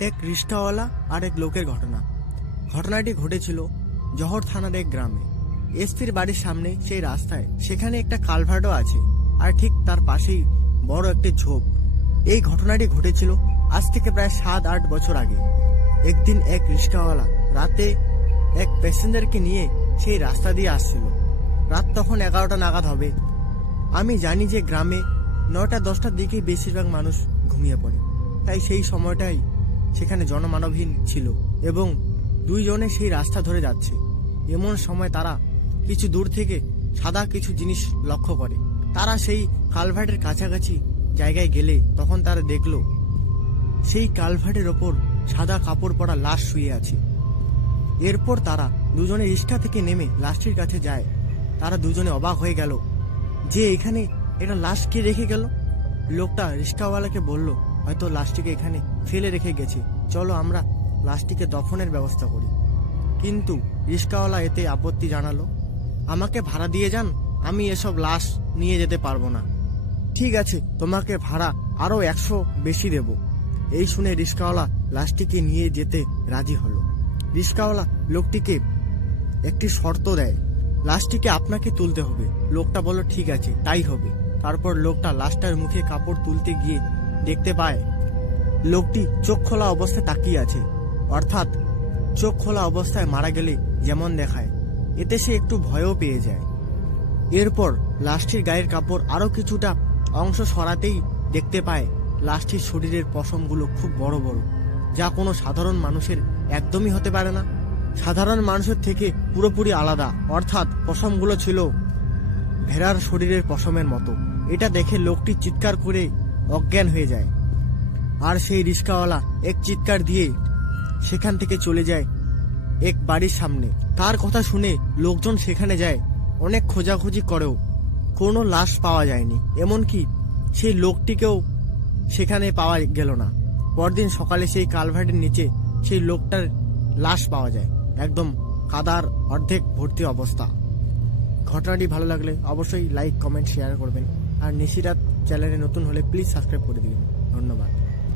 এক রিক্সাওয়ালা আর এক লোকের ঘটনা। ঘটনাটি ঘটেছিল জহর থানার এক গ্রামে। এসপির বাড়ির সামনে সেই রাস্তায় সেখানে একটা কালভার্টও আছে, আর ঠিক তার পাশেই বড় একটি ঝোপ। এই ঘটনাটি ঘটেছিল আজ থেকে প্রায় 7-8 বছর আগে। একদিন এক রিক্সাওয়ালা রাতে এক প্যাসেঞ্জারকে নিয়ে সেই রাস্তা দিয়ে আসছিল। রাত তখন 11টা নাগাদ হবে। আমি জানি যে গ্রামে 9টা-10টার দিকেই বেশিরভাগ মানুষ ঘুমিয়ে পড়ে, তাই সেই সময়টাই সেখানে জনমানবহীন ছিল এবং দুইজনে সেই রাস্তা ধরে যাচ্ছে। এমন সময় তারা কিছু দূর থেকে সাদা কিছু জিনিস লক্ষ্য করে। তারা সেই কালভার্টের কাছাকাছি জায়গায় গেলে তখন তারা দেখলো সেই কালভার্টের ওপর সাদা কাপড় পরা লাশ শুয়ে আছে। এরপর তারা দুজনে রিক্সা থেকে নেমে লাশটির কাছে যায়। তারা দুজনে অবাক হয়ে গেল যে এখানে একটা লাশ কে রেখে গেল। লোকটা রিক্সাওয়ালাকে বলল, হয়তো লাশটিকে এখানে ফেলে রেখে গেছে, চলো আমরা লাশটিকে দফনের ব্যবস্থা করি। কিন্তু রিক্সাওয়ালা এতে আপত্তি জানালো, আমাকে ভাড়া দিয়ে যান, আমি এসব লাশ নিয়ে যেতে পারবো না। ঠিক আছে, তোমাকে ভাড়া আরো 100 বেশি দেব। এই শুনে রিক্সাওয়ালা লাশটিকে নিয়ে যেতে রাজি হলো। রিক্সাওয়ালা লোকটিকে একটি শর্ত দেয়, লাশটিকে আপনাকে তুলতে হবে। লোকটা বলল, ঠিক আছে, তাই হবে। তারপর লোকটা লাশটার মুখে কাপড় তুলতে গিয়ে দেখতে পায় লোকটি চোখ খোলা অবস্থায় তাকিয়ে আছে, অর্থাৎ চোখ খোলা অবস্থায় মারা গেলে যেমন দেখায়। এতে সে একটু ভয়ও পেয়ে যায়। এরপর লাশটির গায়ের কাপড় আরো কিছুটা অংশ সরাতেই দেখতে পায় লাশটির শরীরের পশমগুলো খুব বড় বড়, যা কোনো সাধারণ মানুষের একদমই হতে পারে না। সাধারণ মানুষের থেকে পুরোপুরি আলাদা, অর্থাৎ পশমগুলো ছিল ভেড়ার শরীরের পশমের মতো। এটা দেখে লোকটি চিৎকার করে অজ্ঞান হয়ে যায়। আর সেই রিক্সাওয়ালা এক চিৎকার দিয়ে সেখান থেকে চলে যায় এক বাড়ির সামনে। তার কথা শুনে লোকজন সেখানে যায়, অনেক খোঁজাখুঁজি করেও কোনো লাশ পাওয়া যায়নি, এমনকি সেই লোকটিকেও সেখানে পাওয়া গেল না। পরদিন সকালে সেই কালভার্টের নিচে সেই লোকটার লাশ পাওয়া যায়, একদম কাদার অর্ধেক ভর্তি অবস্থা। ঘটনাটি ভালো লাগলে অবশ্যই লাইক, কমেন্ট, শেয়ার করবেন। আর নিশিরাত চ্যানেলে নতুন হলে প্লিজ সাবস্ক্রাইব করে দিবেন। ধন্যবাদ।